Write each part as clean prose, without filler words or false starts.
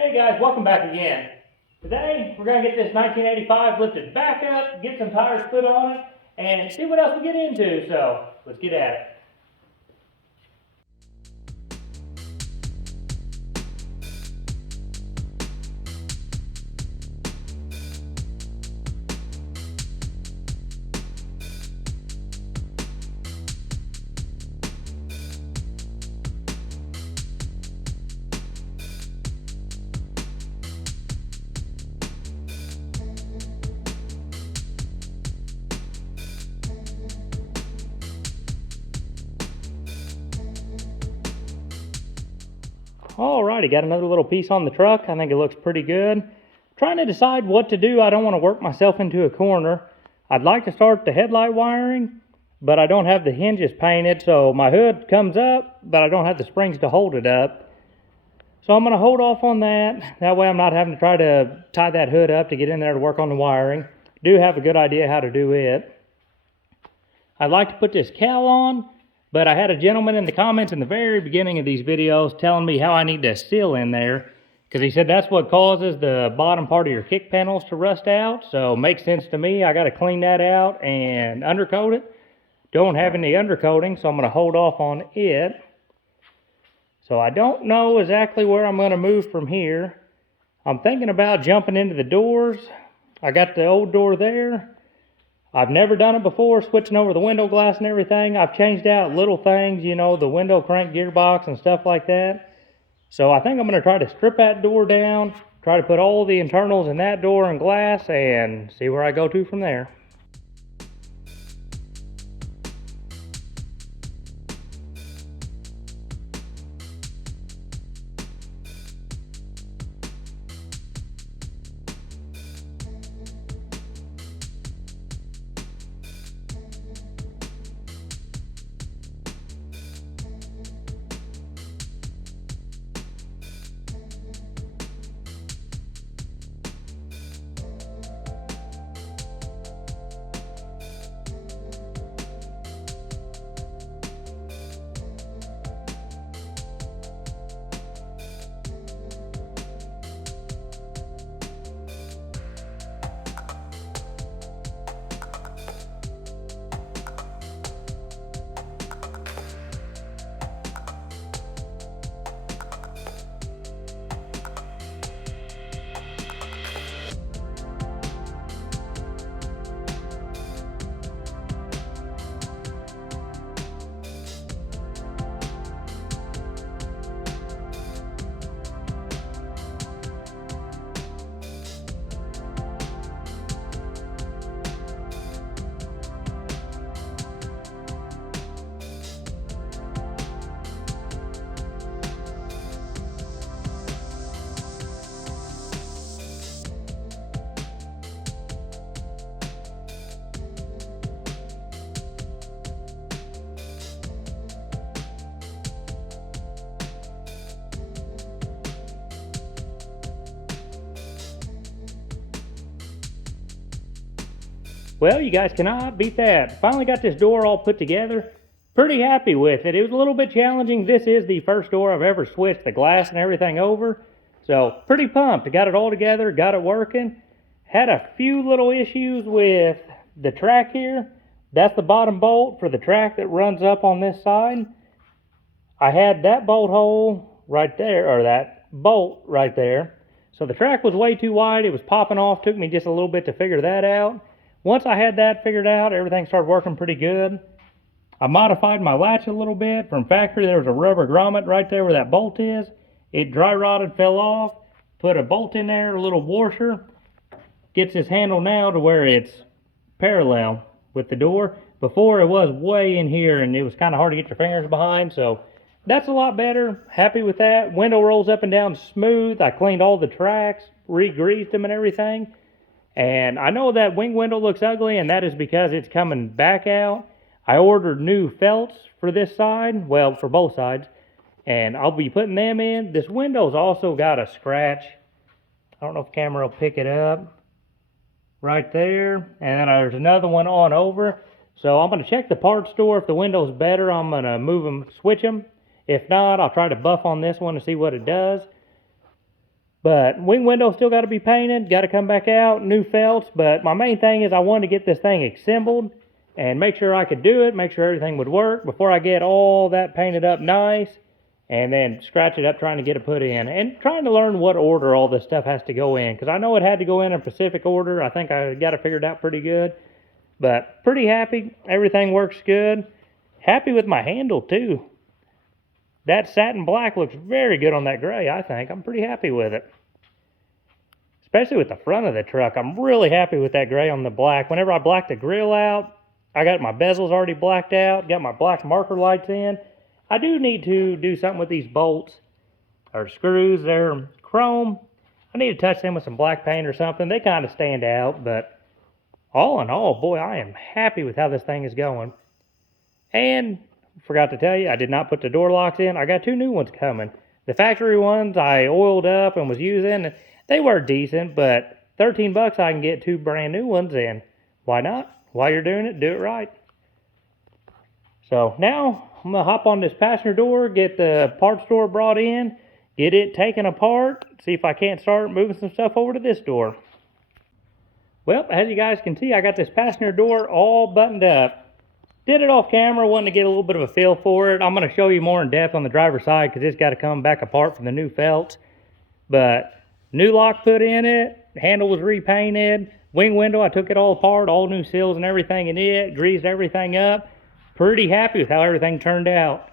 Hey guys, welcome back again. Today we're going to get this 1985 lifted back up, get some tires put on it, and see what else we get into. So let's get at it. Alrighty, got another little piece on the truck. I think it looks pretty good. Trying to decide what to do. I don't want to work myself into a corner. I'd like to start the headlight wiring, but I don't have the hinges painted, so my hood comes up, but I don't have the springs to hold it up. So I'm going to hold off on that. That way I'm not having to try to tie that hood up to get in there to work on the wiring. Do have a good idea how to do it. I'd like to put this cowl on, but I had a gentleman in the comments in the very beginning of these videos telling me how I need to seal in there, because he said that's what causes the bottom part of your kick panels to rust out. So it makes sense to me. I got to clean that out and undercoat it. Don't have any undercoating, so I'm going to hold off on it. So I don't know exactly where I'm going to move from here. I'm thinking about jumping into the doors. I got the old door there. I've never done it before, switching over the window glass and everything. I've changed out little things, you know, the window crank gearbox and stuff like that. So I think I'm going to try to strip that door down, try to put all the internals in that door and glass, and see where I go to from there. Well, you guys cannot beat that. Finally got this door all put together. Pretty happy with it. It was a little bit challenging. This is the first door I've ever switched the glass and everything over. So pretty pumped. I got it all together, got it working. Had a few little issues with the track here. That's the bottom bolt for the track that runs up on this side. I had that bolt hole right there, or that bolt right there. So the track was way too wide. It was popping off. Took me just a little bit to figure that out. Once I had that figured out, everything started working pretty good. I modified my latch a little bit. From factory, there was a rubber grommet right there where that bolt is. It dry rotted, fell off. Put a bolt in there, a little washer. Gets this handle now to where it's parallel with the door. Before, it was way in here, and it was kind of hard to get your fingers behind. So that's a lot better. Happy with that. Window rolls up and down smooth. I cleaned all the tracks, re-greased them and everything. And I know that wing window looks ugly, and that is because it's coming back out. I ordered new felts for this side, well, for both sides, and I'll be putting them in. This window's also got a scratch. I don't know if the camera will pick it up. Right there, and then there's another one on over. So I'm going to check the parts store. If the window's better, I'm going to move them, switch them. If not, I'll try to buff on this one to see what it does. But wing window still got to be painted, got to come back out, new felts. But my main thing is I wanted to get this thing assembled and make sure I could do it, make sure everything would work before I get all that painted up nice and then scratch it up trying to get it put in and trying to learn what order all this stuff has to go in, because I know it had to go in a specific order. I think I got it figured out pretty good, but pretty happy. Everything works good. Happy with my handle too. That satin black looks very good on that gray, I think. I'm pretty happy with it. Especially with the front of the truck. I'm really happy with that gray on the black. Whenever I blacked the grill out, I got my bezels already blacked out, got my black marker lights in. I do need to do something with these bolts or screws. They're chrome. I need to touch them with some black paint or something. They kind of stand out, but all in all, boy, I am happy with how this thing is going. And forgot to tell you, I did not put the door locks in. I got 2 new ones coming. The factory ones I oiled up and was using. They were decent, but $13 I can get 2 brand new ones, and why not? While you're doing it, do it right. So now I'm gonna hop on this passenger door, get the parts store brought in, get it taken apart, see if I can't start moving some stuff over to this door. Well, as you guys can see, I got this passenger door all buttoned up. Did it off camera, wanted to get a little bit of a feel for it. I'm gonna show you more in depth on the driver's side because it's got to come back apart from the new felts. But new lock put in it, handle was repainted, wing window, I took it all apart, all new seals and everything in it, greased everything up. Pretty happy with how everything turned out.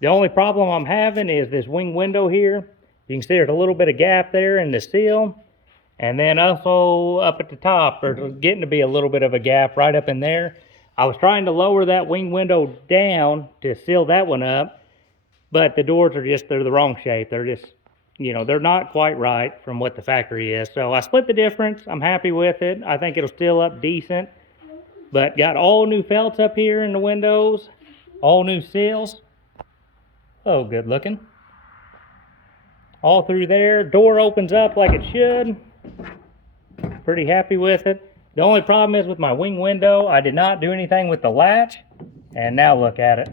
The only problem I'm having is this wing window here. You can see there's a little bit of gap there in the seal. And then also up at the top, there's getting to be a little bit of a gap right up in there. I was trying to lower that wing window down to seal that one up, but the doors are they're the wrong shape. They're just, they're not quite right from what the factory is. So I split the difference. I'm happy with it. I think it'll still up decent. But got all new felts up here in the windows, all new seals. Oh, good looking. All through there. Door opens up like it should. Pretty happy with it. The only problem is with my wing window, I did not do anything with the latch. And now look at it.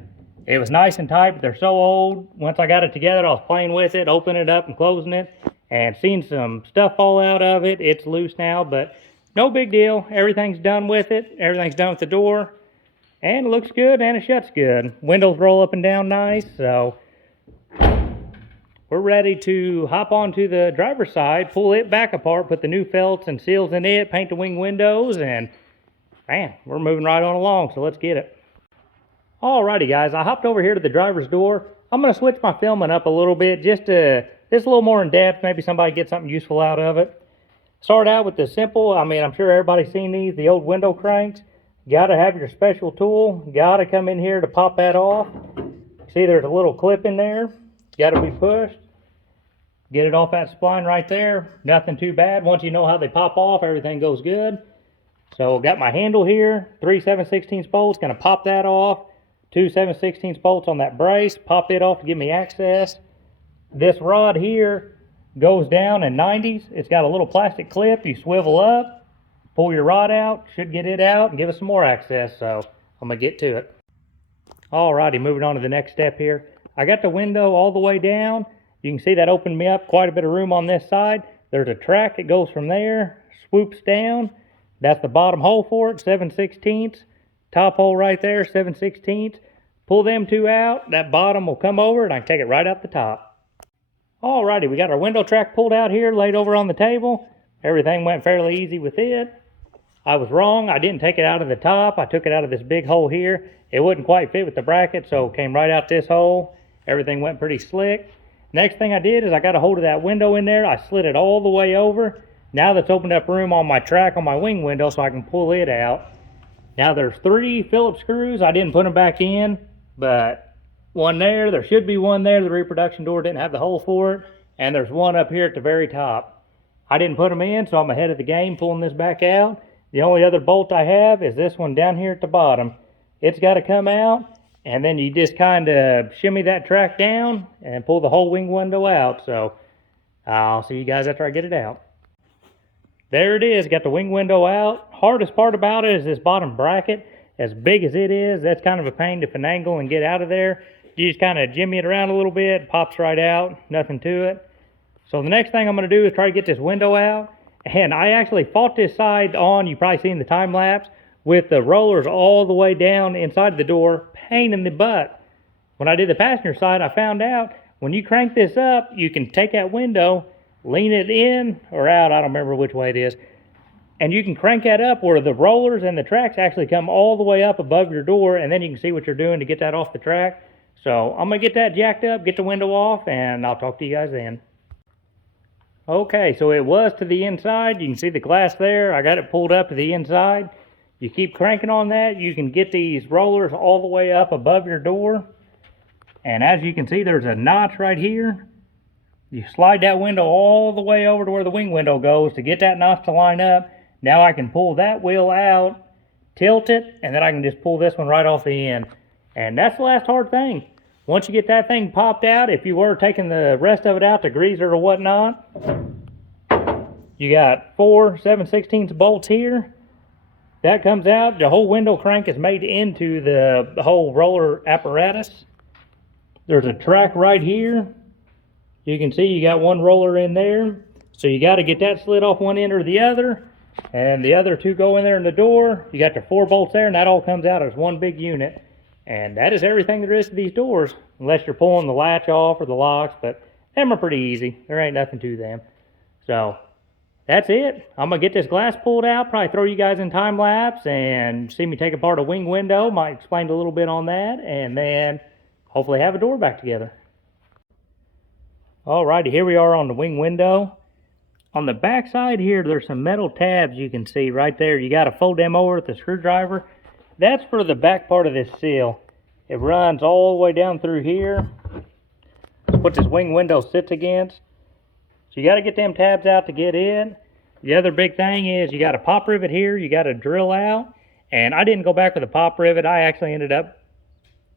It was nice and tight, but they're so old. Once I got it together, I was playing with it, opening it up and closing it, and seeing some stuff fall out of it. It's loose now, but no big deal. Everything's done with it. Everything's done with the door. And it looks good and it shuts good. Windows roll up and down nice. So we're ready to hop onto the driver's side, pull it back apart, put the new felts and seals in it, paint the wing windows, and man, we're moving right on along. So let's get it. Alrighty guys, I hopped over here to the driver's door. I'm going to switch my filming up a little bit just a little more in depth. Maybe somebody gets something useful out of it. Start out with the simple, I'm sure everybody's seen these, the old window cranks. Got to have your special tool. Got to come in here to pop that off. See, there's a little clip in there. Got to be pushed. Get it off that spline right there. Nothing too bad. Once you know how they pop off, everything goes good. So got my handle here. 3 7/16 bolts. Going to pop that off. 2 7/16 bolts on that brace. Pop it off to give me access. This rod here goes down in 90s. It's got a little plastic clip. You swivel up, pull your rod out, should get it out and give us some more access. So I'm gonna get to it. Alrighty, moving on to the next step here. I got the window all the way down. You can see that opened me up quite a bit of room on this side. There's a track that goes from there, swoops down. That's the bottom hole for it, 7/16. Top hole right there, 7/16. Pull them 2 out. That bottom will come over and I can take it right out the top. Alrighty, we got our window track pulled out here, laid over on the table. Everything went fairly easy with it. I was wrong. I didn't take it out of the top. I took it out of this big hole here. It wouldn't quite fit with the bracket, so it came right out this hole. Everything went pretty slick. Next thing I did is I got a hold of that window in there. I slid it all the way over. Now that's opened up room on my track on my wing window so I can pull it out. Now there's 3 Phillips screws. I didn't put them back in, but one there. There should be one there. The reproduction door didn't have the hole for it. And there's one up here at the very top. I didn't put them in, so I'm ahead of the game pulling this back out. The only other bolt I have is this one down here at the bottom. It's got to come out, and then you just kind of shimmy that track down and pull the whole wing window out. So I'll see you guys after I get it out. There it is. Got the wing window out. Hardest part about it is this bottom bracket. As big as it is, that's kind of a pain to finagle and get out of there. You just kind of jimmy it around a little bit, pops right out, nothing to it. So the next thing I'm going to do is try to get this window out. And I actually fought this side on, you probably seen the time lapse, with the rollers all the way down inside the door, pain in the butt. When I did the passenger side, I found out when you crank this up, you can take that window, lean it in or out, I don't remember which way it is, and you can crank that up where the rollers and the tracks actually come all the way up above your door, and then you can see what you're doing to get that off the track. So I'm going to get that jacked up, get the window off, and I'll talk to you guys then. Okay, so it was to the inside. You can see the glass there. I got it pulled up to the inside. You keep cranking on that, you can get these rollers all the way up above your door. And as you can see, there's a notch right here. You slide that window all the way over to where the wing window goes to get that notch to line up. Now I can pull that wheel out, tilt it, and then I can just pull this one right off the end. And that's the last hard thing. Once you get that thing popped out, if you were taking the rest of it out to greaser or whatnot, you got 4 7/16 bolts here. That comes out, the whole window crank is made into the whole roller apparatus. There's a track right here. You can see you got one roller in there. So you got to get that slid off one end or the other. And the other two go in there in the door. You got your 4 bolts there, and that all comes out as one big unit. And that is everything there is to these doors, unless you're pulling the latch off or the locks, but them are pretty easy. There ain't nothing to them. So that's it. I'm going to get this glass pulled out, probably throw you guys in time lapse and see me take apart a wing window. Might explain a little bit on that, and then hopefully have a door back together. Alrighty, here we are on the wing window. On the back side here, there's some metal tabs you can see right there. You got to fold them over with the screwdriver. That's for the back part of this seal. It runs all the way down through here. That's what this wing window sits against. So you got to get them tabs out to get in. The other big thing is you got a pop rivet here you got to drill out. And I didn't go back with a pop rivet. I actually ended up,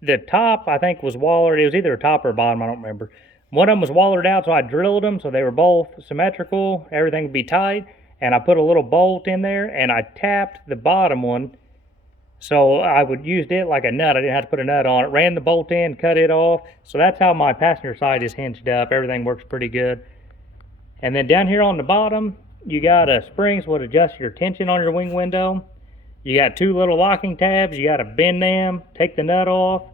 the top I think was wallered. It was either a top or a bottom, I don't remember. One of them was wallered out, so I drilled them so they were both symmetrical. Everything would be tight. And I put a little bolt in there and I tapped the bottom one. So I would use it like a nut. I didn't have to put a nut on it. Ran the bolt in, cut it off. So that's how my passenger side is hinged up. Everything works pretty good. And then down here on the bottom, you got springs would adjust your tension on your wing window. You got 2 little locking tabs. You got to bend them, take the nut off.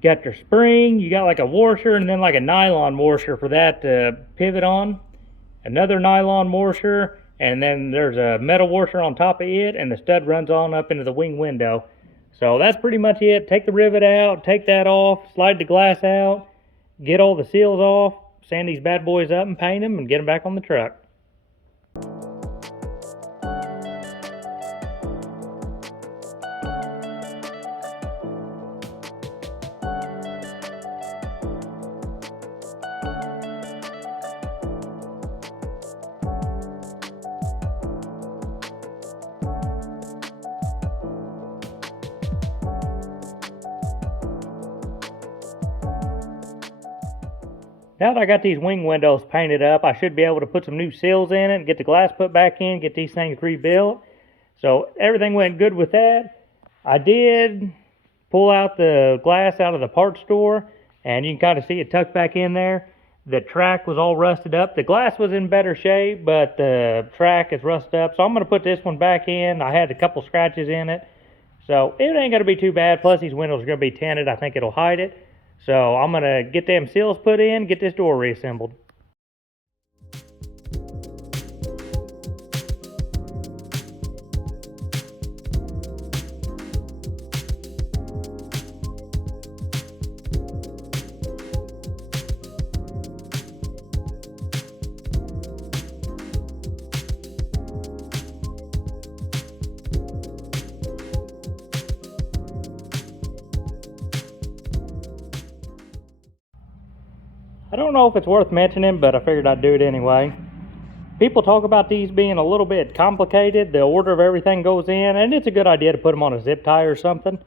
You got your spring. You got like a washer and then like a nylon washer for that to pivot on. Another nylon washer. And then there's a metal washer on top of it, and the stud runs on up into the wing window. So that's pretty much it. Take the rivet out, take that off, slide the glass out, get all the seals off, sand these bad boys up and paint them, and get them back on the truck. Now that I got these wing windows painted up, I should be able to put some new seals in it, get the glass put back in, get these things rebuilt. So everything went good with that. I did pull out the glass out of the parts store, and you can kind of see it tucked back in there. The track was all rusted up. The glass was in better shape, but the track is rusted up. So I'm going to put this one back in. I had a couple scratches in it. So it ain't going to be too bad. Plus these windows are going to be tinted. I think it'll hide it. So I'm going to get them seals put in, get this door reassembled. I don't know if it's worth mentioning, but I figured I'd do it anyway. People talk about these being a little bit complicated. The order of everything goes in, and it's a good idea to put them on a zip tie or something.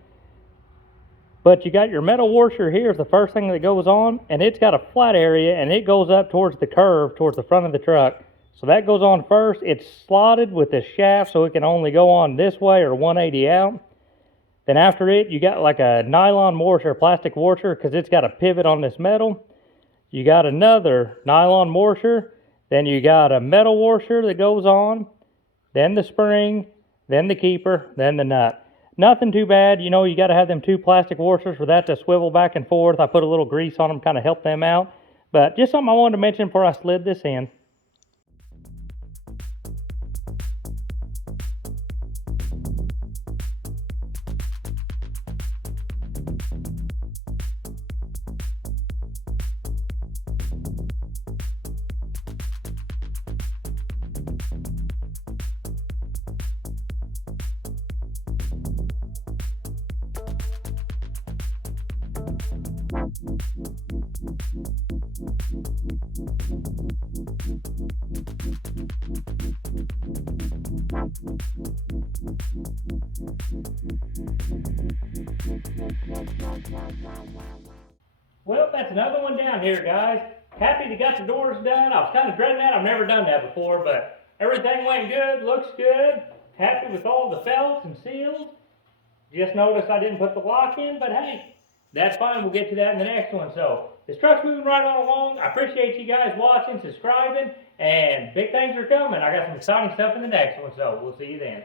But you got your metal washer here is the first thing that goes on, and it's got a flat area, and it goes up towards the curve, towards the front of the truck. So that goes on first. It's slotted with the shaft, so it can only go on this way or 180 out. Then after it, you got like a nylon washer, plastic washer, because it's got a pivot on this metal. You got another nylon washer, then you got a metal washer that goes on, then the spring, then the keeper, then the nut. Nothing too bad. You know, you got to have them two plastic washers for that to swivel back and forth. I put a little grease on them, kind of help them out. But just something I wanted to mention before I slid this in. Well, that's another one down here, guys. Happy to got the doors done. I was kind of dreading that. I've never done that before, but everything went good, looks good. Happy with all the felts and seals. Just noticed I didn't put the lock in, but hey, that's fine. We'll get to that in the next one. So this truck's moving right on along. I appreciate you guys watching, subscribing, and big things are coming. I got some exciting stuff in the next one, so we'll see you then.